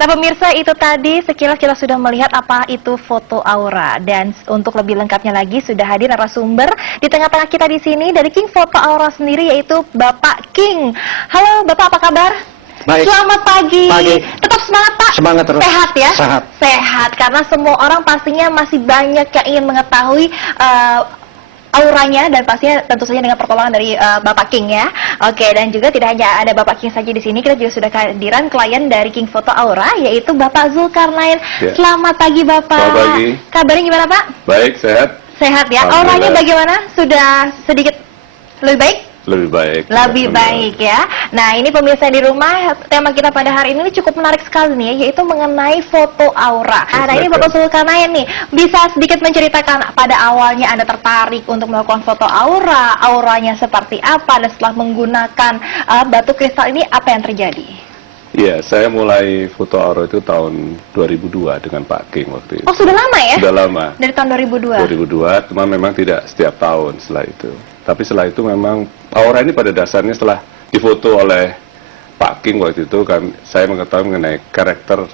Nah pemirsa, itu tadi sekilas kita sudah melihat apa itu foto aura. Dan untuk lebih lengkapnya lagi sudah hadir narasumber di tengah-tengah kita di sini dari King Foto Aura sendiri, yaitu Bapak King. Halo Bapak, apa kabar? Baik. Selamat pagi. Pagi. Tetap semangat Pak. Semangat terus. Sehat ya. Sehat. Sehat, karena semua orang pastinya masih banyak yang ingin mengetahui auranya, dan pastinya tentu saja dengan pertolongan dari Bapak King ya. Oke, dan juga tidak hanya ada Bapak King saja di sini, kita juga sudah kehadiran klien dari King Foto Aura, yaitu Bapak Zulkarnain. Ya. Selamat pagi Bapak. Selamat pagi. Kabarnya gimana Pak? Baik, sehat. Sehat ya. Alhamdulillah. Auranya bagaimana? Sudah sedikit lebih baik? Lebih baik. Lebih Alhamdulillah. baik ya. Nah ini pemirsa di rumah, tema kita pada hari ini cukup menarik sekali nih, yaitu mengenai foto aura. Nah ini Bapak Zulkarnain nih, bisa sedikit menceritakan pada awalnya Anda tertarik untuk melakukan foto aura, auranya seperti apa, dan setelah menggunakan batu kristal ini apa yang terjadi? Iya, saya mulai foto aura itu tahun 2002 dengan Pak King waktu itu. Oh sudah lama ya? Sudah lama. Dari tahun 2002? 2002, cuma memang tidak setiap tahun setelah itu. Tapi setelah itu memang aura ini pada dasarnya setelah difoto oleh Pak King waktu itu kan, saya mengetahui mengenai karakter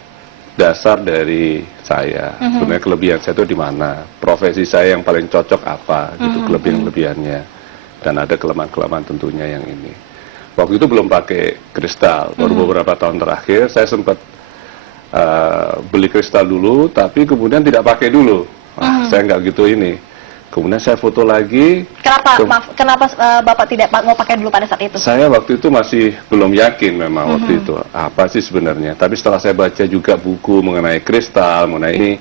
dasar dari saya. Sebenarnya kelebihan saya itu di mana, profesi saya yang paling cocok apa, gitu, kelebihan-kelebihannya. Dan ada kelemahan-kelemahan tentunya yang ini. Waktu itu belum pakai kristal, baru beberapa tahun terakhir saya sempat beli kristal dulu, tapi kemudian tidak pakai dulu. Saya nggak gitu ini. Kemudian saya foto lagi. Kenapa? Maaf, kenapa Bapak tidak mau pakai dulu pada saat itu? Saya waktu itu masih belum yakin memang waktu itu apa sih sebenarnya. Tapi setelah saya baca juga buku mengenai kristal, mengenai ini,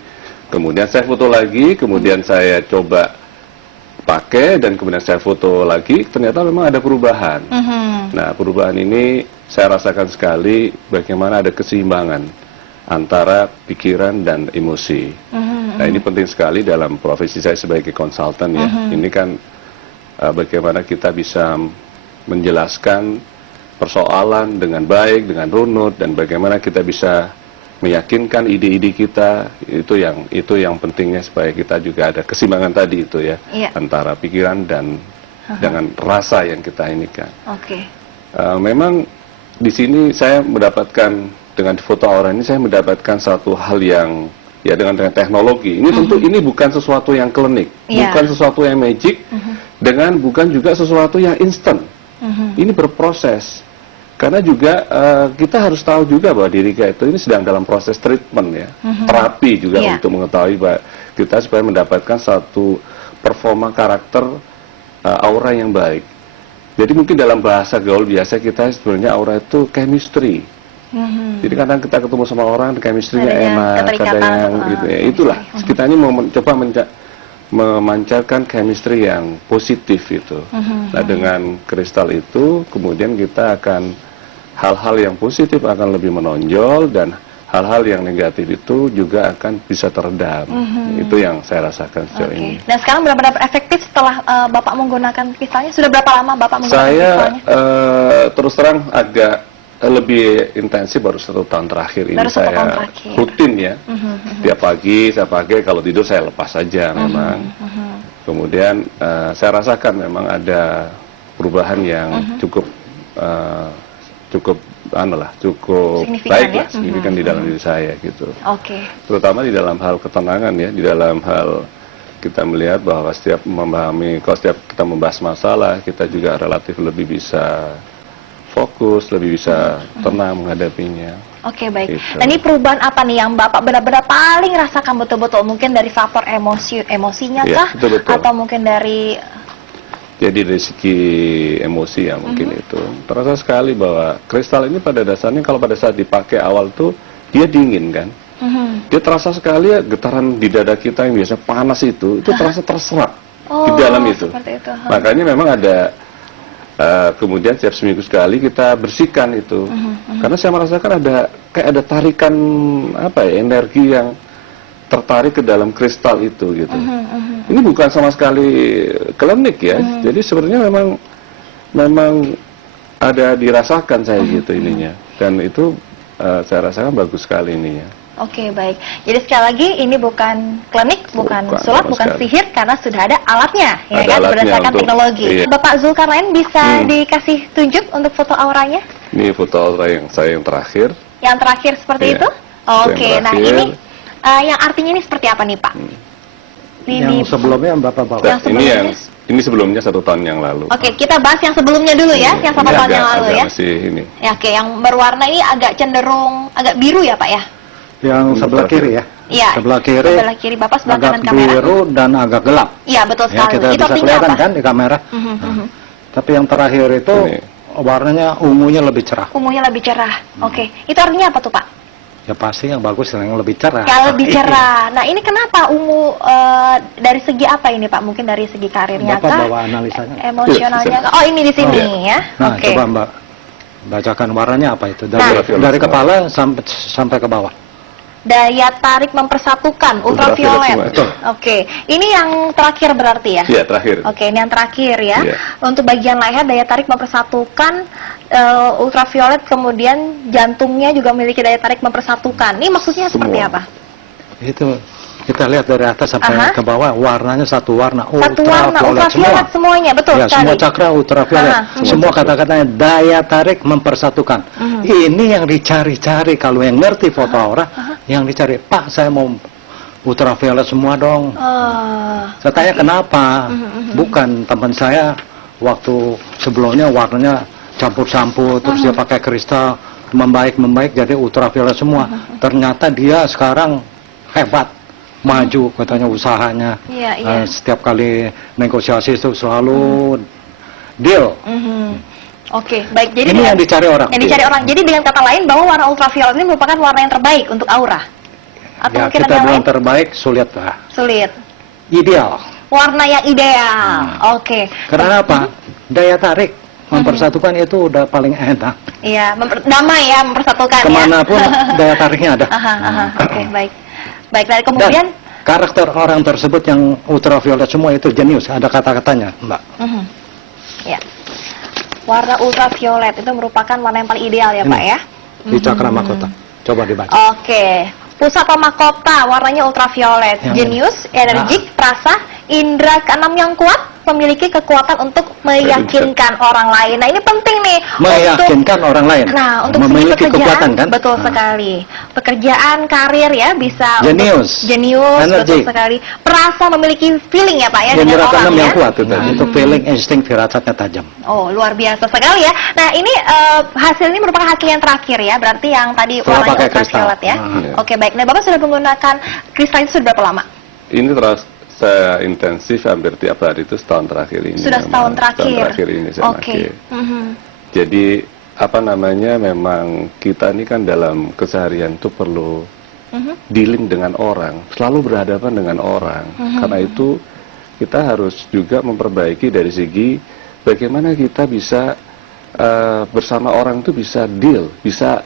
kemudian saya foto lagi, kemudian saya coba pakai, dan kemudian saya foto lagi, ternyata memang ada perubahan. Nah, perubahan ini saya rasakan sekali bagaimana ada keseimbangan antara pikiran dan emosi. Nah, ini penting sekali dalam profesi saya sebagai konsultan ya. Ini kan bagaimana kita bisa menjelaskan persoalan dengan baik, dengan runut, dan bagaimana kita bisa meyakinkan ide-ide kita, itu yang pentingnya supaya kita juga ada keseimbangan tadi itu ya, antara pikiran dan dengan rasa yang kita inikan. Memang di sini saya mendapatkan, dengan foto aura ini saya mendapatkan satu hal yang ya dengan teknologi ini, tentu ini bukan sesuatu yang klinik, bukan sesuatu yang magic, bukan juga sesuatu yang instan. Ini berproses. Karena juga kita harus tahu juga bahwa diri kita itu ini sedang dalam proses treatment ya, terapi juga untuk mengetahui bahwa kita supaya mendapatkan satu performa karakter aura yang baik. Jadi mungkin dalam bahasa gaul biasa kita sebenarnya aura itu chemistry. Jadi kadang kita ketemu sama orang, chemistry-nya enak, kadang yang gitu ya. Itulah kita ini mau mencoba memancarkan chemistry yang positif itu. Nah dengan kristal itu kemudian kita akan hal-hal yang positif akan lebih menonjol, dan hal-hal yang negatif itu juga akan bisa teredam. Itu yang saya rasakan sejauh ini. Dan sekarang benar-benar efektif setelah Bapak menggunakan kristalnya? Sudah berapa lama Bapak menggunakan kristalnya? Saya terus terang agak lebih intensif baru 1 tahun terakhir ini. Saya rutin ya. Tiap pagi saya pakai, kalau tidur saya lepas saja memang. Kemudian saya rasakan memang ada perubahan yang cukup baik lah, signifikan di dalam diri saya gitu. Terutama di dalam hal ketenangan ya, di dalam hal kita melihat bahwa setiap kita membahas masalah, kita juga relatif lebih bisa fokus, lebih bisa tenang menghadapinya. Baik. Gitu. Nah ini perubahan apa nih yang Bapak benar-benar paling rasakan betul-betul? Mungkin dari faktor emosinya kah? Betul-betul. Atau mungkin dari... Jadi dari segi emosi ya mungkin itu. Terasa sekali bahwa kristal ini pada dasarnya kalau pada saat dipakai awal tuh dia dingin kan. Dia terasa sekali ya, getaran di dada kita yang biasa panas itu terasa terserap di dalam itu. Itu. Makanya memang ada kemudian setiap seminggu sekali kita bersihkan itu. Karena saya merasakan ada tarikan energi yang tertarik ke dalam kristal itu gitu. Ini bukan sama sekali klinik ya. Jadi sebenarnya memang ada dirasakan saya gitu ininya. Dan itu saya rasakan bagus sekali ininya. Baik. Jadi sekali lagi ini bukan klinik, bukan sulap, bukan sihir, karena sudah ada alatnya, ya kan, berdasarkan teknologi. Bapak Zulkarnain bisa dikasih tunjuk untuk foto auranya? Ini foto aura yang saya yang terakhir. Yang terakhir seperti itu? Oke, nah terakhir. ini yang artinya ini seperti apa nih Pak? Yang sebelumnya yang Bapak bawa. Yang sebelumnya? Ini sebelumnya 1 tahun yang lalu. Oke, kita bahas yang sebelumnya dulu ya, yang 1 Ini tahun yang lalu agak ya. masih ini. Ya, oke, yang berwarna ini agak cenderung agak biru ya Pak ya? Yang sebelah kiri ya. Iya. Sebelah kiri. Sebelah kiri, Bapak sebelah agak kanan kamera. biru dan agak gelap. Iya, betul Ya, sekali. kita Itu bisa artinya kelihatan apa? kan di kamera. Tapi yang terakhir itu Ini. warnanya ungunya lebih cerah. Ungunya lebih cerah. Oke, itu artinya apa tuh Pak? Ya pasti yang bagus yang lebih cerah. Yang lebih cerah. Nah, ini kenapa ungu dari segi apa ini Pak? Mungkin dari segi karirnya Bapak kah? bawa analisanya. Emosionalnya kah? Oh, ini di sini ya. Nah, Oke. coba Mbak bacakan warnanya apa itu dari Nah. dari kepala sampai ke bawah. Daya tarik mempersatukan ultraviolet. Ultraviolet semua. Oke, ini yang terakhir berarti ya? Iya, terakhir. Oke, ini yang terakhir ya. Iya. Untuk bagian leher daya tarik mempersatukan ultraviolet, kemudian jantungnya juga memiliki daya tarik mempersatukan. Ini maksudnya seperti Semua. apa? Itu kita lihat dari atas sampai Aha. ke bawah warnanya satu warna. Satu warna ultraviolet semuanya, betul Ya, sekali. semua cakra ultraviolet. Aha. Semua kata-katanya daya tarik mempersatukan. Ini yang dicari-cari kalau yang ngerti foto aura, yang dicari, Pak, saya mau ultraviolet semua dong. Oh, Saya tanya kenapa? Bukan, teman saya waktu sebelumnya warnanya campur-campur, terus dia pakai kristal, membaik jadi ultraviolet semua. Ternyata dia sekarang hebat, maju katanya usahanya. Iya, iya. Setiap kali negosiasi itu selalu deal. Oke, baik. Jadi Ini yang dicari orang. Yang dicari orang. Jadi dengan kata lain bahwa warna ultraviolet ini merupakan warna yang terbaik untuk aura. Atau Ya, mungkin kita ada yang bilang lain? terbaik, sulit lah. Sulit. Ideal. Warna yang ideal. Oke. Karena apa? Daya tarik mempersatukan itu udah paling enak. Iya, damai ya, mempersatukan Kemanapun ya. daya tariknya ada. Oke, baik. Baik, dari Dan kemudian karakter orang tersebut yang ultraviolet semua itu jenius, ada kata-katanya, Mbak. ya. Warna ultraviolet itu merupakan warna yang paling ideal ya, Ini, Pak ya. Di cakra mahkota. Coba dibaca. Oke. Pusat mahkota warnanya ultraviolet. Yang Jenius, energik, perasa, indera keenam yang kuat, memiliki kekuatan untuk meyakinkan orang lain. Nah, ini penting nih Meyakinkan orang lain. Nah, untuk segi memiliki pekerjaan, kekuatan kan? betul sekali. Pekerjaan, karir ya bisa Jenius. jenius, betul Energi. sekali. Perasa memiliki feeling ya Pak ya dengan Indera orang keenam ya. yang kuat itu feeling, insting, firasatnya tajam. Oh, luar biasa sekali ya. Nah, ini hasil ini merupakan hasil yang terakhir ya. Berarti yang tadi Setelah warnanya pakai kristal. ultraviolet ya. Iya. Oke, baik. Nah, Bapak sudah menggunakan kristal itu sudah berapa lama? Ini terus saya intensif hampir tiap hari itu setahun terakhir ini. Sudah setahun memang. terakhir. Setahun terakhir ini saya Oke. pakai. Jadi apa namanya, memang kita ini kan dalam keseharian itu perlu dealing dengan orang, selalu berhadapan dengan orang. Karena itu kita harus juga memperbaiki dari segi bagaimana kita bisa bersama orang itu bisa deal, bisa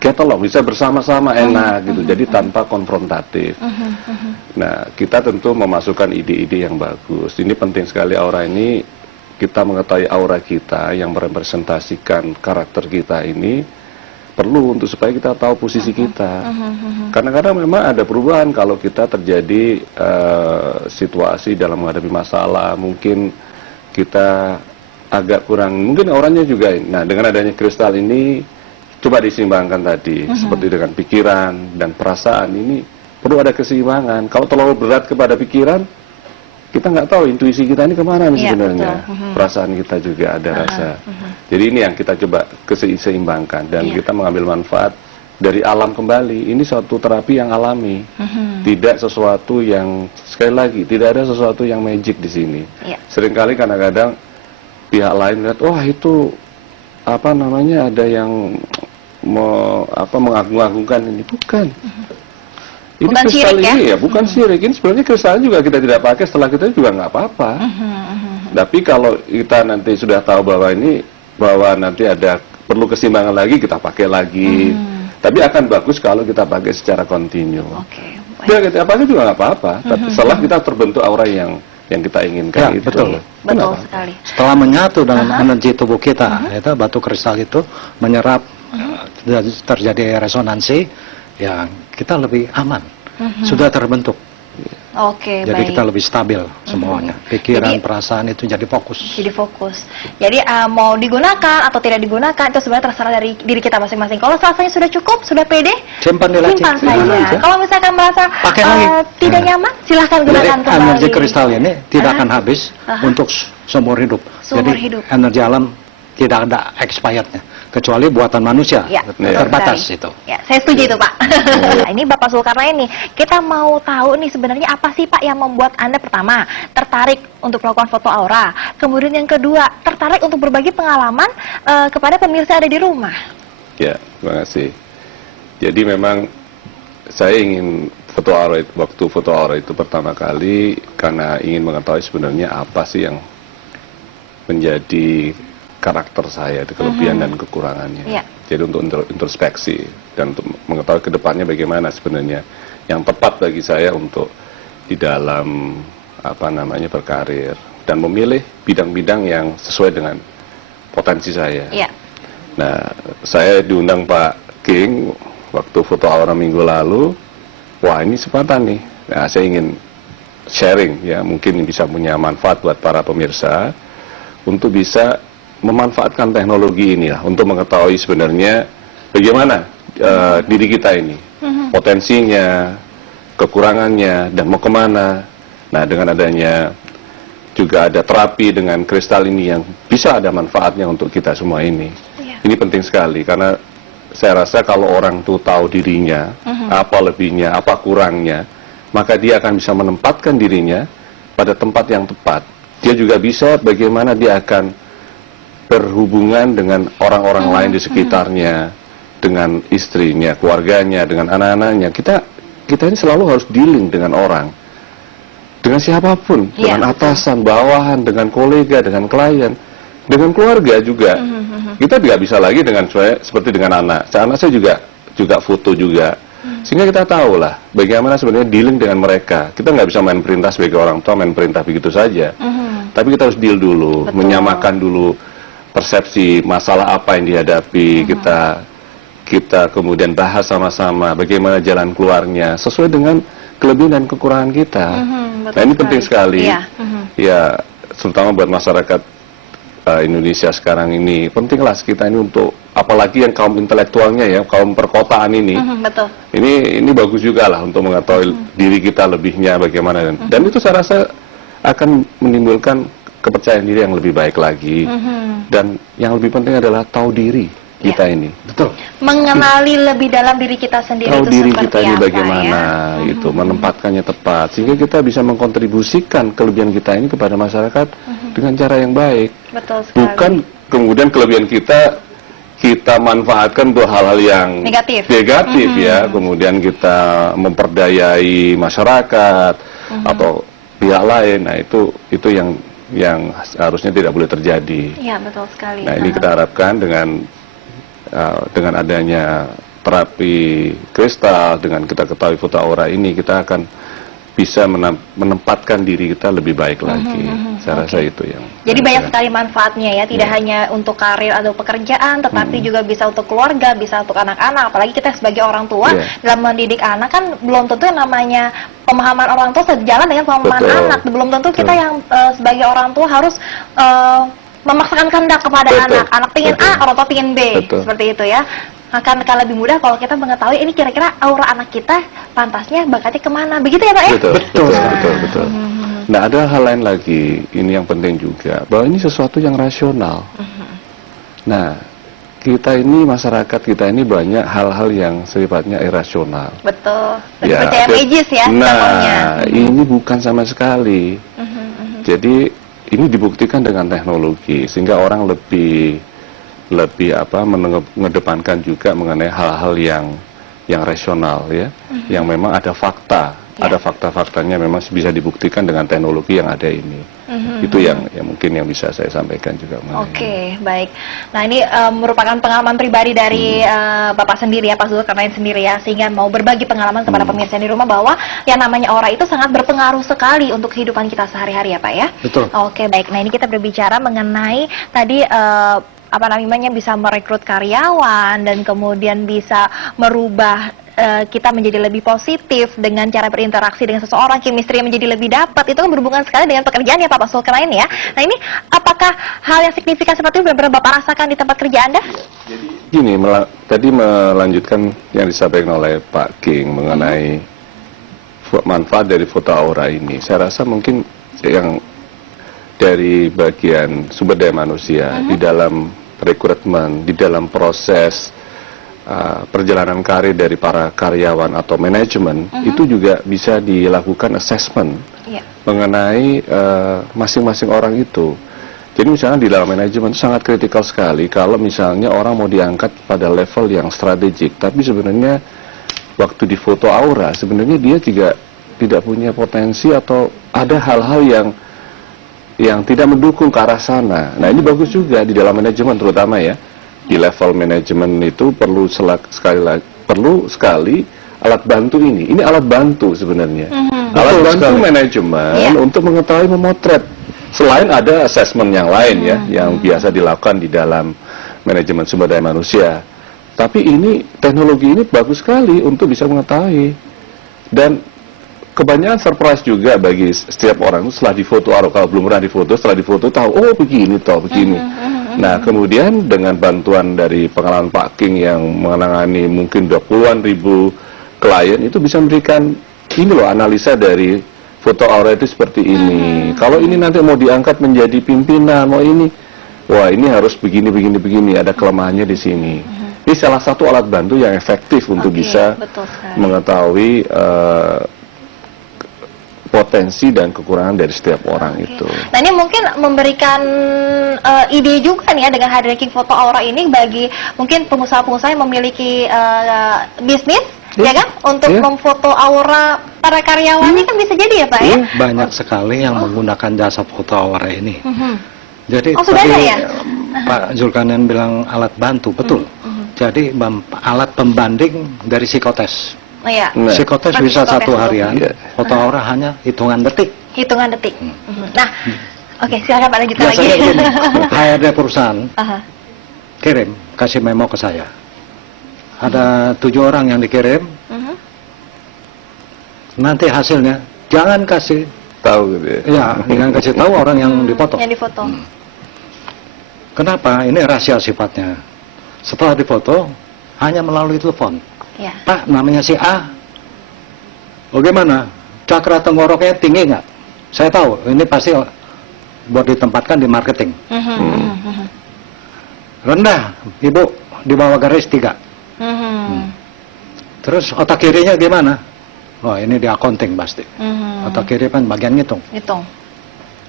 get along, bisa bersama-sama enak gitu. Jadi tanpa konfrontatif. Nah, kita tentu memasukkan ide-ide yang bagus. Ini penting sekali aura ini. Kita mengetahui aura kita yang merepresentasikan karakter kita ini perlu untuk supaya kita tahu posisi kita. Kadang-kadang memang ada perubahan kalau kita terjadi situasi dalam menghadapi masalah, mungkin kita agak kurang, mungkin auranya juga. Nah, dengan adanya kristal ini coba diseimbangkan tadi, seperti dengan pikiran dan perasaan ini perlu ada keseimbangan. Kalau terlalu berat kepada pikiran, kita nggak tahu intuisi kita ini kemana nih Iya, sebenarnya. betul. Perasaan kita juga ada rasa. Jadi ini yang kita coba keseimbangkan dan Iya. kita mengambil manfaat dari alam kembali. Ini suatu terapi yang alami, tidak sesuatu yang, sekali lagi, tidak ada sesuatu yang magic di sini. Iya. Seringkali kadang-kadang pihak lain lihat, wah itu apa namanya, ada yang mengagung-agungkan ini. Bukan. Ini Bukan kristal syirik, ini ya, bukan syirik. Ini sebenarnya kristal juga kita tidak pakai, setelah kita juga nggak apa-apa. Tapi kalau kita nanti sudah tahu bahwa nanti ada perlu keseimbangan lagi, kita pakai lagi. Tapi akan bagus kalau kita pakai secara kontinu. Oke. Ya, kita pakai juga nggak apa-apa. Tapi setelah kita terbentuk aura yang kita inginkan Ya, itu. betul. Betul Kenapa? sekali. Setelah menyatu dengan energi tubuh kita, itu batu kristal itu menyerap, terjadi resonansi, ya kita lebih aman. Sudah terbentuk. Oke, Jadi baik. kita lebih stabil semuanya. Pikiran, Jadi- perasaan itu jadi fokus. Jadi fokus. Jadi mau digunakan atau tidak digunakan itu sebenarnya terserah dari diri kita masing-masing. Kalau rasanya sudah cukup, sudah pede, Simpan di laci. simpan Simpan saja. aja. Kalau misalkan merasa Pakai lagi. tidak nyaman, silahkan Jadi gunakan kembali. energi kristal ini tidak akan habis Aha. untuk seumur hidup. Seumur Jadi hidup. energi alam tidak ada expirednya, kecuali buatan manusia. Ya, betul Terbatas sekali. itu. Ya, saya setuju itu, Pak. Nah, ini Bapak Zulkarnain nih, kita mau tahu nih sebenarnya apa sih Pak yang membuat Anda pertama tertarik untuk melakukan foto aura, kemudian yang kedua tertarik untuk berbagi pengalaman kepada pemirsa ada di rumah. Ya, terima kasih. Jadi memang saya ingin foto aura itu, waktu foto aura itu pertama kali karena ingin mengetahui sebenarnya apa sih yang menjadi karakter saya, itu kelebihan dan kekurangannya. Iya. Jadi untuk introspeksi dan untuk mengetahui kedepannya bagaimana sebenarnya yang tepat bagi saya untuk di dalam berkarir dan memilih bidang-bidang yang sesuai dengan potensi saya. Iya. Nah, saya diundang Pak King waktu foto aura minggu lalu. Wah, ini kesempatan nih. Nah, saya ingin sharing ya, mungkin bisa punya manfaat buat para pemirsa untuk bisa memanfaatkan teknologi ini lah untuk mengetahui sebenarnya bagaimana diri kita ini, potensinya, kekurangannya, dan mau kemana. Nah, dengan adanya juga ada terapi dengan kristal ini yang bisa ada manfaatnya untuk kita semua ini. Iya. Ini penting sekali karena saya rasa kalau orang tuh tahu dirinya, apa lebihnya, apa kurangnya, maka dia akan bisa menempatkan dirinya pada tempat yang tepat. Dia juga bisa bagaimana dia akan berhubungan dengan orang-orang lain di sekitarnya, dengan istrinya, keluarganya, dengan anak-anaknya. Kita ini selalu harus dealing dengan orang, dengan siapapun, Iya, dengan betul. atasan, bawahan, dengan kolega, dengan klien, dengan keluarga juga. Kita tidak bisa lagi dengan seperti dengan anak. Anak saya juga foto juga. Sehingga kita tahu lah bagaimana sebenarnya dealing dengan mereka. Kita nggak bisa main perintah sebagai orang tua, main perintah begitu saja. Tapi kita harus deal dulu, Betul. menyamakan dulu persepsi masalah apa yang dihadapi. Kita kemudian bahas sama-sama bagaimana jalan keluarnya sesuai dengan kelebihan dan kekurangan kita. Betul Nah, ini penting sekali. Iya. Ya, terutama buat masyarakat Indonesia sekarang ini. Pentinglah kita ini untuk apalagi yang kaum intelektualnya ya, kaum perkotaan ini. Betul. Ini bagus juga lah untuk mengetahui diri kita lebihnya bagaimana dan itu saya rasa akan menimbulkan kepercayaan diri yang lebih baik lagi dan yang lebih penting adalah tahu diri kita ini. Betul. Mengenali lebih dalam diri kita sendiri Tahu itu diri seperti kita ini apa, bagaimana ya? gitu, menempatkannya tepat sehingga kita bisa mengkontribusikan kelebihan kita ini kepada masyarakat dengan cara yang baik. Betul sekali. Bukan kemudian kelebihan kita manfaatkan untuk hal-hal yang Negatif. ya, kemudian kita memperdayai masyarakat atau pihak lain. Nah, itu yang harusnya tidak boleh terjadi. Iya, betul sekali. Nah, ini kita harapkan dengan adanya terapi kristal, dengan kita ketahui foto aura ini, kita akan bisa menempatkan diri kita lebih baik lagi. Saya rasa itu yang. Jadi yang banyak saya- sekali manfaatnya ya, tidak Ya. hanya untuk karir atau pekerjaan, tetapi juga bisa untuk keluarga, bisa untuk anak-anak. Apalagi kita sebagai orang tua Ya. dalam mendidik anak kan belum tentu yang namanya pemahaman orang tua sejalan dengan pemahaman Betul. anak. Belum tentu kita Betul. yang sebagai orang tua harus memaksakan kehendak kepada Betul. anak. Anak pingin Betul. A, orang tua pingin B, Betul. seperti itu ya. Akan lebih mudah kalau kita mengetahui ini kira-kira aura anak kita pantasnya bakatnya kemana, begitu ya Pak ya? Betul. Nah, ada hal lain lagi, ini yang penting juga, bahwa ini sesuatu yang rasional. Nah, kita ini, masyarakat kita ini banyak hal-hal yang sifatnya irasional. Betul. Lebih percaya ke- magis ya contohnya. Nah, ini bukan sama sekali. Jadi, ini dibuktikan dengan teknologi, sehingga orang lebih mengedepankan juga mengenai hal-hal yang rasional ya, yang memang ada fakta, Ya. ada fakta-faktanya memang bisa dibuktikan dengan teknologi yang ada ini. Itu yang mungkin yang bisa saya sampaikan juga mengenai Oke, baik. Nah ini merupakan pengalaman pribadi dari Bapak sendiri ya, Pak Zulkarnain sendiri ya, sehingga mau berbagi pengalaman kepada pemirsa di rumah bahwa yang namanya aura itu sangat berpengaruh sekali untuk kehidupan kita sehari-hari ya Pak ya. Betul. Oke, baik. Nah ini kita berbicara mengenai tadi apa namanya bisa merekrut karyawan dan kemudian bisa merubah kita menjadi lebih positif dengan cara berinteraksi dengan seseorang, chemistry yang menjadi lebih dapat, itu kan berhubungan sekali dengan pekerjaan ya Pak Zulkarnain ya. Nah ini apakah hal yang signifikan seperti itu benar-benar Bapak rasakan di tempat kerja Anda? Gini, tadi melanjutkan yang disampaikan oleh Pak King mengenai manfaat dari foto aura ini. Saya rasa mungkin yang dari bagian sumber daya manusia di dalam rekrutmen, di dalam proses perjalanan karir dari para karyawan atau manajemen, itu juga bisa dilakukan assessment mengenai masing-masing orang itu. Jadi misalnya di dalam manajemen sangat kritikal sekali kalau misalnya orang mau diangkat pada level yang strategik, tapi sebenarnya waktu di foto aura sebenarnya dia juga tidak punya potensi atau ada hal-hal yang tidak mendukung ke arah sana. Nah ini bagus juga di dalam manajemen terutama ya. Di level manajemen itu perlu sekali alat bantu ini. Ini alat bantu sebenarnya. Alat bantu manajemen untuk mengetahui memotret. Selain ada assessment yang lain ya, yang biasa dilakukan di dalam manajemen sumber daya manusia. Tapi ini teknologi ini bagus sekali untuk bisa mengetahui. Dan kebanyakan surprise juga bagi setiap orang setelah difoto, kalau belum pernah difoto, setelah difoto tahu, oh begini toh, begini. Nah kemudian dengan bantuan dari pengalaman Pak King yang menangani mungkin 20-an ribu klien, itu bisa memberikan ini loh analisa dari foto aura itu seperti ini. Kalau ini nanti mau diangkat menjadi pimpinan, mau ini, wah ini harus begini, ada kelemahannya di sini. Ini salah satu alat bantu yang efektif untuk bisa mengetahui potensi dan kekurangan dari setiap orang itu. Nah ini mungkin memberikan ide juga nih ya dengan hadirnya King Foto Aura ini bagi mungkin pengusaha-pengusaha yang memiliki bisnis ya kan untuk memfoto aura para karyawannya kan bisa jadi ya Pak ya? Banyak sekali yang menggunakan jasa foto aura ini. Jadi sudah ada ya? Pak Zulkarnain bilang alat bantu, betul. Jadi alat pembanding dari psikotes. Psikotes bisa satu harian, foto aura hanya hitungan detik. Nah, oke, silakan Pak lanjutkan lagi. HRD perusahaan kirim, kasih memo ke saya. Ada 7 orang yang dikirim. Nanti hasilnya jangan kasih tahu gitu ya. Ya, jangan kasih tahu orang yang dipoto. Yang difoto. Kenapa? Ini rahasia sifatnya. Setelah difoto hanya melalui telepon. Pak, namanya si A. Bagaimana? Cakra tenggoroknya tinggi nggak? Saya tahu, ini pasti buat ditempatkan di marketing. Rendah, Ibu, di bawah garis 3. Terus otak kirinya gimana? Oh, ini di accounting pasti. Otak kiri kan bagian ngitung.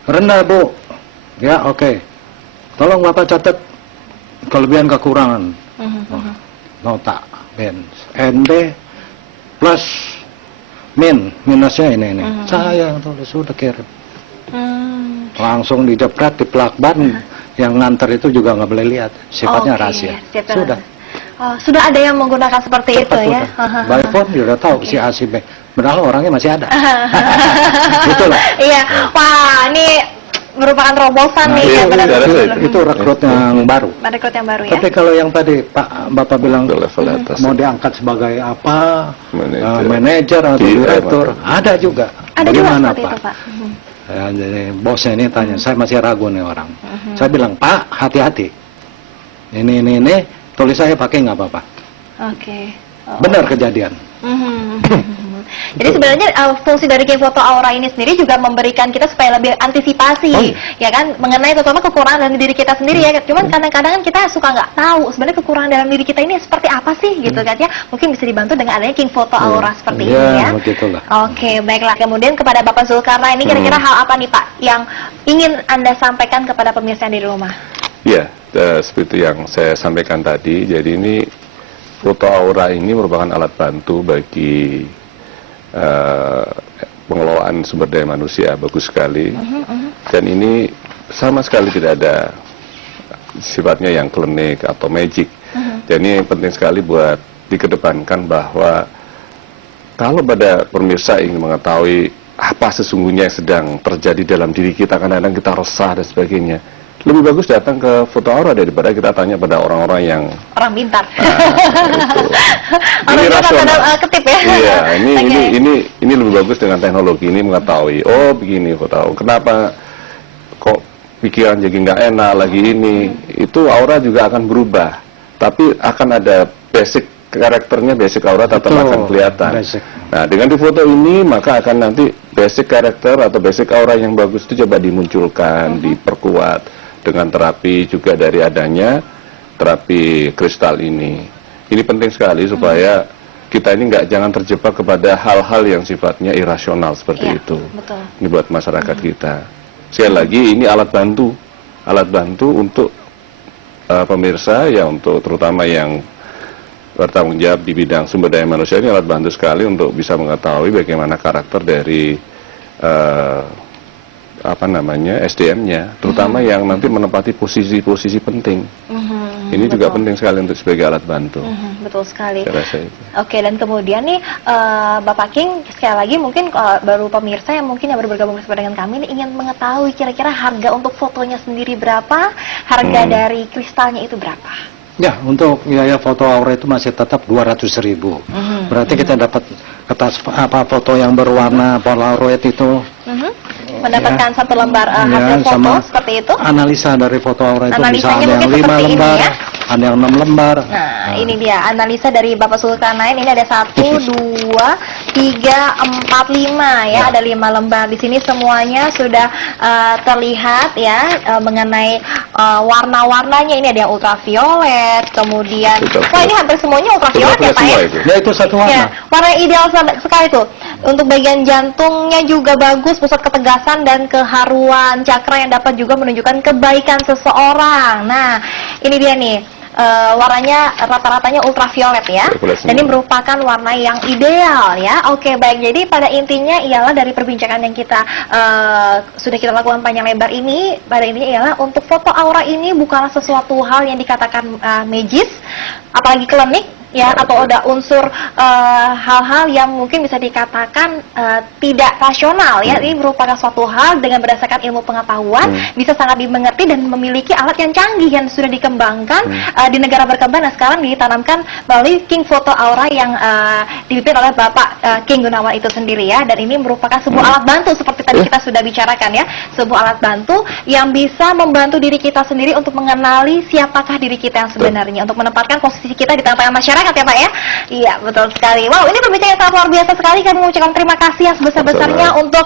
Rendah, Bu. Ya, oke. Tolong Bapak catat kelebihan kekurangan. Nota. NB plus minusnya ini. Saya yang tulis, sudah kirim. Langsung dijepret di plakban. Yang nganter itu juga nggak boleh lihat, sifatnya rahasia. Sudah ada yang menggunakan seperti itu ya. By phone sudah tahu si A si B. Padahal orangnya masih ada. Itulah. Iya. Wah, ini merupakan terobosan nih ya, itu rekrut yang baru. Rekrut yang baru ya. Tapi kalau yang tadi Bapak bilang mau diangkat sebagai apa, manajer atau direktur, ada juga. Ada bagaimana juga Pak? Itu, Pak. Ya, jadi bosnya ini tanya, saya masih ragu nih orang. Saya bilang, Pak, hati-hati. Ini, tulis saya pakai nggak apa-apa. Benar kejadian. Jadi sebenarnya fungsi dari King Foto Aura ini sendiri juga memberikan kita supaya lebih antisipasi, ya kan, mengenai terutama kekurangan dalam diri kita sendiri ya. Cuman kadang-kadang kan kita suka nggak tahu sebenarnya kekurangan dalam diri kita ini seperti apa sih, gitu kan ya. Mungkin bisa dibantu dengan adanya King Foto Aura seperti ini ya. Begitulah. Oke, baiklah. Kemudian kepada Bapak Zulkarnain ini kira-kira hal apa nih Pak yang ingin Anda sampaikan kepada pemirsa di rumah? Ya, seperti yang saya sampaikan tadi. Jadi ini foto aura ini merupakan alat bantu bagi pengelolaan sumber daya manusia, bagus sekali. Dan ini sama sekali tidak ada sifatnya yang klinik atau magic. Dan ini penting sekali buat dikedepankan bahwa kalau pada pemirsa ingin mengetahui apa sesungguhnya yang sedang terjadi dalam diri kita, kadang-kadang kita resah dan sebagainya, lebih bagus datang ke foto aura daripada kita tanya pada orang-orang yang Orang pintar. itu. Orang Ini pintar rasional. tanda ketip ya. Iya, Oke. ini lebih bagus dengan teknologi ini mengetahui. Oh begini foto aura. Kenapa kok pikiran jadi nggak enak lagi ini? Itu aura juga akan berubah. Tapi akan ada basic karakternya, basic aura tetap Betul, akan kelihatan. basic. Nah, dengan di foto ini maka akan nanti basic karakter atau basic aura yang bagus itu coba dimunculkan, diperkuat dengan terapi juga dari adanya terapi kristal ini. Ini penting sekali supaya kita ini jangan terjebak kepada hal-hal yang sifatnya irasional seperti Iya, itu. betul. Ini buat masyarakat kita. Sekali lagi ini alat bantu untuk pemirsa ya, untuk terutama yang bertanggung jawab di bidang sumber daya manusia. Ini alat bantu sekali untuk bisa mengetahui bagaimana karakter dari SDM-nya, terutama yang nanti menempati posisi-posisi penting. Ini juga penting sekali untuk sebagai alat bantu. Betul sekali. Saya rasa itu. Oke, dan kemudian nih Bapak King, sekali lagi mungkin baru pemirsa yang mungkin yang baru bergabung bersama dengan kami ini ingin mengetahui kira-kira harga untuk fotonya sendiri berapa, harga dari kristalnya itu berapa? Ya, untuk biaya foto aura itu masih tetap 200.000. Berarti kita dapat kertas foto yang berwarna polaroid itu. Mendapatkan satu lembar hasil foto sama seperti itu. Analisa dari foto aura itu bisa Analisanya ada yang mungkin 5 seperti ini lembar, ya. ada yang 6 lembar. Nah, ini dia analisa dari Bapak Zulkarnain. Ini ada 1, 2, 3, 4, 5 ya. Ada 5 lembar. Di sini semuanya sudah terlihat ya mengenai warna-warnanya. Ini ada yang ultraviolet, kemudian wah ini hampir semuanya ultraviolet ya Pak Semua ya. itu. Ya itu satu warna. Ya, warna ideal sekali tuh. Untuk bagian jantungnya juga bagus, pusat ketegasan dan keharuan cakra yang dapat juga menunjukkan kebaikan seseorang. Nah, ini dia nih. Warnanya rata-ratanya ultraviolet ya. Dan ini merupakan warna yang ideal ya. Oke, baik. Jadi pada intinya ialah dari perbincangan yang kita sudah kita lakukan panjang lebar ini, pada intinya ialah untuk foto aura ini bukanlah sesuatu hal yang dikatakan magis, apalagi klinik ya, atau ada unsur hal-hal yang mungkin bisa dikatakan tidak rasional ya. Ini merupakan suatu hal dengan berdasarkan ilmu pengetahuan bisa sangat dimengerti dan memiliki alat yang canggih yang sudah dikembangkan di negara berkembang dan sekarang ditanamkan melalui King Foto Aura yang dipimpin oleh Bapak King Gunawan itu sendiri ya. Dan ini merupakan sebuah alat bantu seperti tadi kita sudah bicarakan ya, sebuah alat bantu yang bisa membantu diri kita sendiri untuk mengenali siapakah diri kita yang sebenarnya, untuk menempatkan posisi kita di tengah-tengah masyarakat ya Pak ya. Iya, betul sekali. Wow, ini perbincangan yang sangat luar biasa sekali. Kami mengucapkan terima kasih yang sebesar-besarnya untuk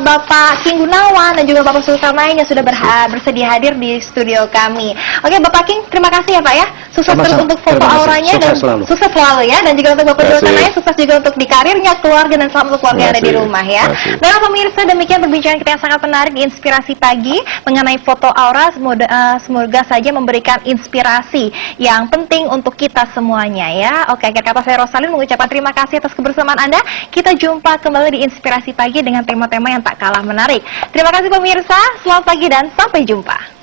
Bapak King Gunawan dan juga Bapak Zulkarnain yang sudah bersedia hadir di studio kami. Oke, Bapak King, terima kasih ya Pak ya. Sukses terus Sama-sama. untuk foto Terima kasih. auranya dan sukses selalu ya. Dan juga untuk Bapak Terima kasih. Zulkarnain, sukses juga untuk di karirnya, keluarga, dan selamat untuk keluarga yang ada di Terima kasih. rumah ya. Terima kasih. Nah, pemirsa, demikian perbincangan kita yang sangat menarik di Inspirasi Pagi mengenai foto aura. Semoga saja memberikan inspirasi yang penting untuk kita semuanya ya. Oke, akhir kata saya Rosalin mengucapkan terima kasih atas kebersamaan Anda. Kita jumpa kembali di Inspirasi Pagi dengan tema-tema yang tak kalah menarik. Terima kasih pemirsa, selamat pagi dan sampai jumpa.